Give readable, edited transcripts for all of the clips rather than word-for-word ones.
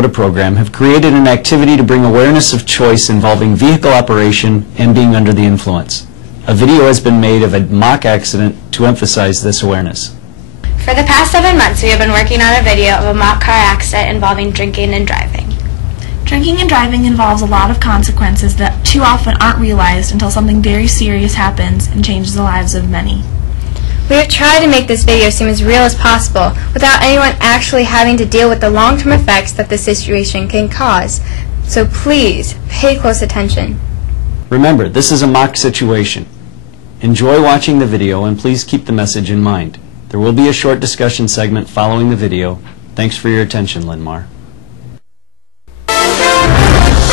S.O.D.A program have created an activity to bring awareness of choice involving vehicle operation and being under the influence. A video has been made of a mock accident to emphasize this awareness. For the past 7 months, we have been working on a video of a mock car accident involving drinking and driving. Drinking and driving involves a lot of consequences that too often aren't realized until something very serious happens and changes the lives of many. We have tried to make this video seem as real as possible without anyone actually having to deal with the long-term effects that this situation can cause. So please, pay close attention. Remember, this is a mock situation. Enjoy watching the video and please keep the message in mind. There will be a short discussion segment following the video. Thanks for your attention, Linn-Mar.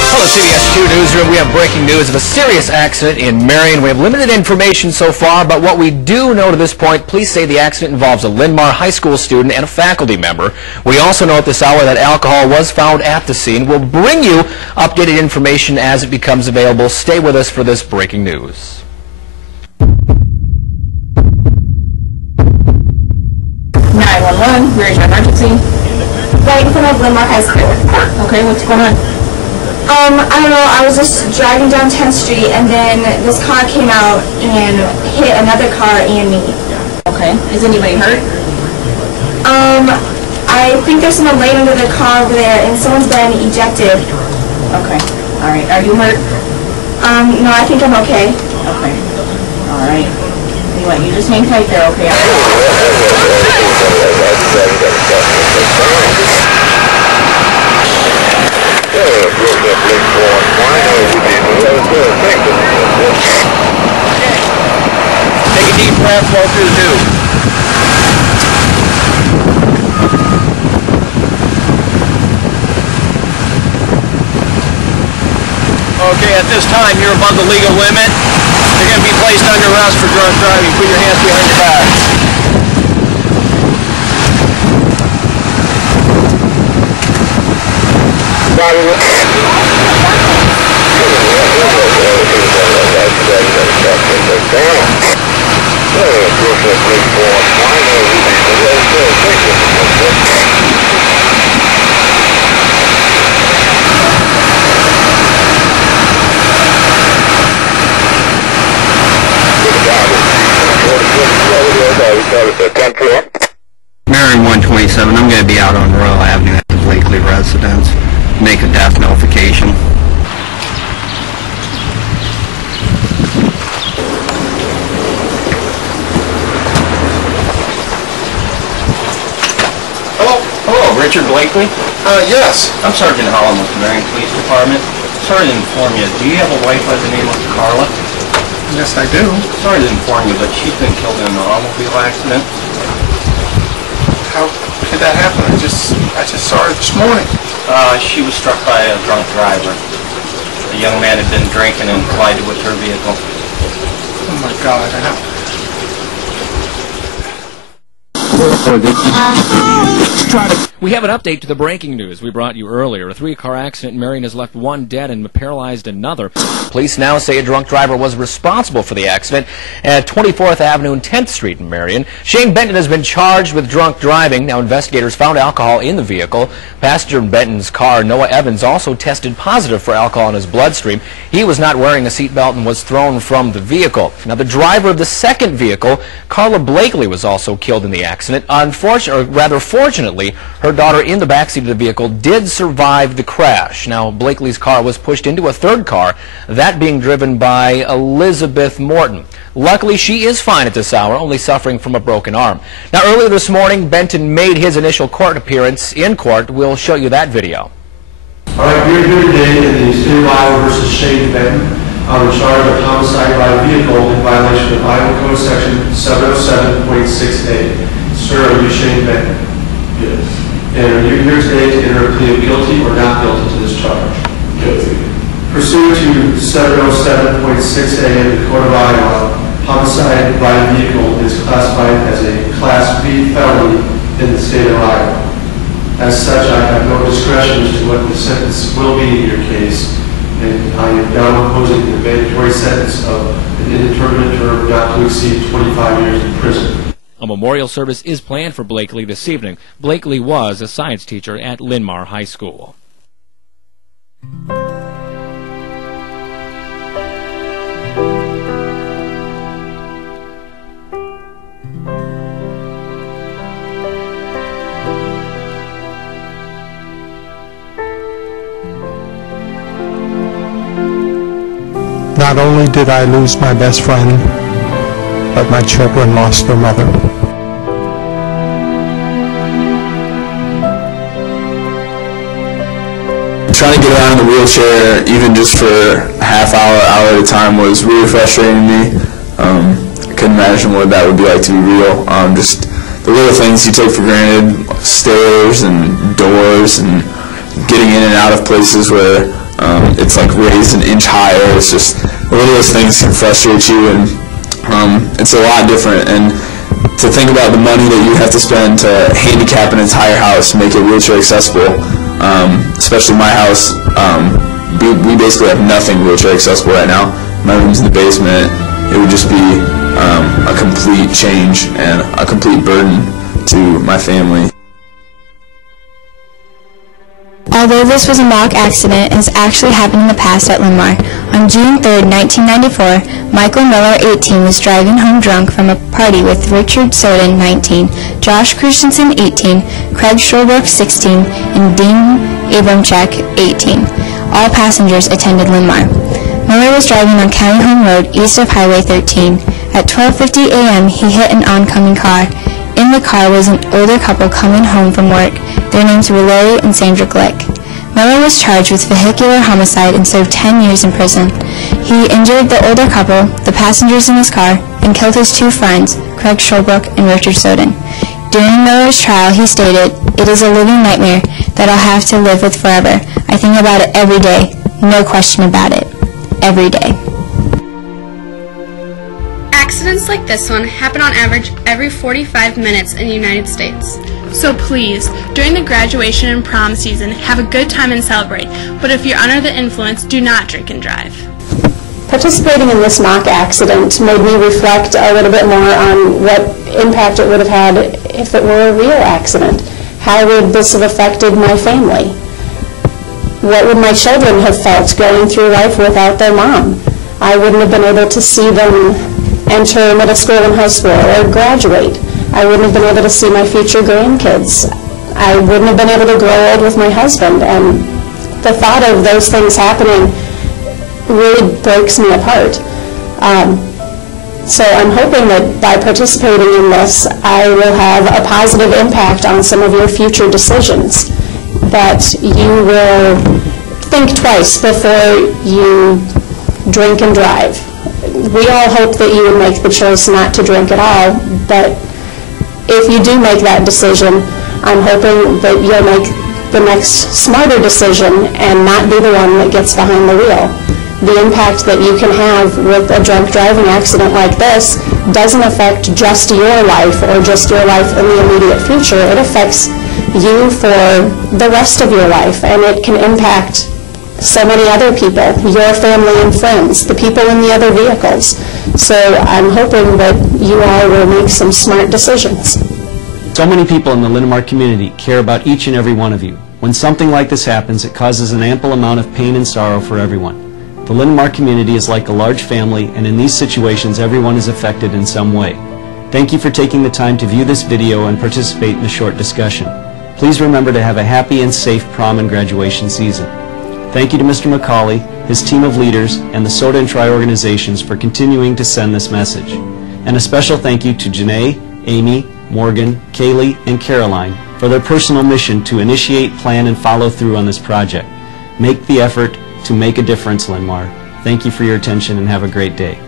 Hello, CBS 2 Newsroom. We have breaking news of a serious accident in Marion. We have limited information so far, but what we do know to this point, police say the accident involves a Linn-Mar high school student and a faculty member. We also know at this hour that alcohol was found at the scene. We'll bring you updated information as it becomes available. Stay with us for this breaking news. 911, where is your emergency? Right in front of Linn-Mar High School. Okay, what's going on? I don't know, I was just driving down 10th Street and then this car came out and hit another car and me. Okay, is anybody hurt? I think there's someone laying under the car over there and someone's been ejected. Okay, alright, are you hurt? No, I think I'm okay. Okay, alright. You just hang tight there, okay? Take a deep breath, flow through the tube. Okay, at this time, you're above the legal limit. You're going to be placed under arrest for drunk driving. Put your hands behind your back. Marion 127, I'm going to be out on Royal Avenue at the Blakely residence. Make a death notification. Hello, Richard Blakely? Yes. I'm Sergeant Holland with the Marion Police Department. Sorry to inform you, do you have a wife by the name of Carla? Yes, I do. Sorry to inform you, but she's been killed in an automobile accident. How could that happen? I just saw her this morning. She was struck by a drunk driver. The young man had been drinking and collided with her vehicle. Oh my God. We have an update to the breaking news we brought you earlier. A 3-car accident in Marion has left 1 dead and paralyzed another. Police now say a drunk driver was responsible for the accident at 24th Avenue and 10th Street in Marion. Shane Benton has been charged with drunk driving. Now investigators found alcohol in the vehicle. Passenger in Benton's car, Noah Evans, also tested positive for alcohol in his bloodstream. He was not wearing a seatbelt and was thrown from the vehicle. Now the driver of the second vehicle, Carla Blakely, was also killed in the accident. Fortunately, her daughter in the backseat of the vehicle did survive the crash. Now, Blakely's car was pushed into a third car, that being driven by Elizabeth Morton. Luckily, she is fine at this hour, only suffering from a broken arm. Now, earlier this morning, Benton made his initial court appearance in court. We'll show you that video. All right, we're here today in the state of Iowa versus Shane Benton on the charge of homicide by vehicle in violation of Iowa Code Section 707.6A. Sir, are you Shane Benton? Yes. And are you here today to enter a plea of guilty or not guilty to this charge? Guilty. Pursuant to 707.6A of the Code of Iowa, homicide by vehicle is classified as a Class B felony in the state of Iowa. As such, I have no discretion as to what the sentence will be in your case, and I am now imposing the mandatory sentence of an indeterminate term not to exceed 25 years in prison. A memorial service is planned for Blakely this evening. Blakely was a science teacher at Linn-Mar High School. Not only did I lose my best friend, but my children lost their mother. Trying to get around in the wheelchair, even just for a half hour at a time, was really frustrating to me. I couldn't imagine what that would be like to be real. Just the little things you take for granted, stairs and doors and getting in and out of places where it's like raised an inch higher. It's just the littlest things can frustrate you, and it's a lot different. And to think about the money that you have to spend to handicap an entire house, make it wheelchair accessible, especially my house, we basically have nothing wheelchair accessible right now. My room's in the basement. It would just be a complete change and a complete burden to my family. Although this was a mock accident, it has actually happened in the past at Linn-Mar. On June 3, 1994, Michael Miller, 18, was driving home drunk from a party with Richard S.O.D.A, 19, Josh Christensen, 18, Craig Schulbrook, 16, and Dean Abramchek, 18. All passengers attended Linn-Mar. Miller was driving on County Home Road east of Highway 13. At 12:50 a.m., he hit an oncoming car. In the car was an older couple coming home from work. Their names were Larry and Sandra Glick. Miller was charged with vehicular homicide and served 10 years in prison. He injured the older couple, the passengers in his car, and killed his two friends, Craig Schulbrook and Richard S.O.D.A. During Miller's trial, he stated, "It is a living nightmare that I'll have to live with forever. I think about it every day. No question about it. Every day." Accidents like this one happen on average every 45 minutes in the United States. So please, during the graduation and prom season, have a good time and celebrate. But if you're under the influence, do not drink and drive. Participating in this mock accident made me reflect a little bit more on what impact it would have had if it were a real accident. How would this have affected my family? What would my children have felt going through life without their mom? I wouldn't have been able to see them enter middle school and high school or graduate. I wouldn't have been able to see my future grandkids. I wouldn't have been able to grow old with my husband. And the thought of those things happening really breaks me apart. So I'm hoping that by participating in this, I will have a positive impact on some of your future decisions, that you will think twice before you drink and drive. We all hope that you would make the choice not to drink at all, but if you do make that decision, I'm hoping that you'll make the next smarter decision and not be the one that gets behind the wheel. The impact that you can have with a drunk driving accident like this doesn't affect just your life or just your life in the immediate future. It affects you for the rest of your life, and it can impact so many other people, your family and friends, the people in the other vehicles. So I'm hoping that you all will make some smart decisions. So many people in the Linn-Mar community care about each and every one of you. When something like this happens, it causes an ample amount of pain and sorrow for everyone. The Linn-Mar community is like a large family, and in these situations, everyone is affected in some way. Thank you for taking the time to view this video and participate in the short discussion. Please remember to have a happy and safe prom and graduation season. Thank you to Mr. McCauley, his team of leaders, and the S.O.D.A and Tri organizations for continuing to send this message. And a special thank you to Janae, Amy, Morgan, Kaylee, and Caroline for their personal mission to initiate, plan, and follow through on this project. Make the effort to make a difference, Linn-Mar. Thank you for your attention and have a great day.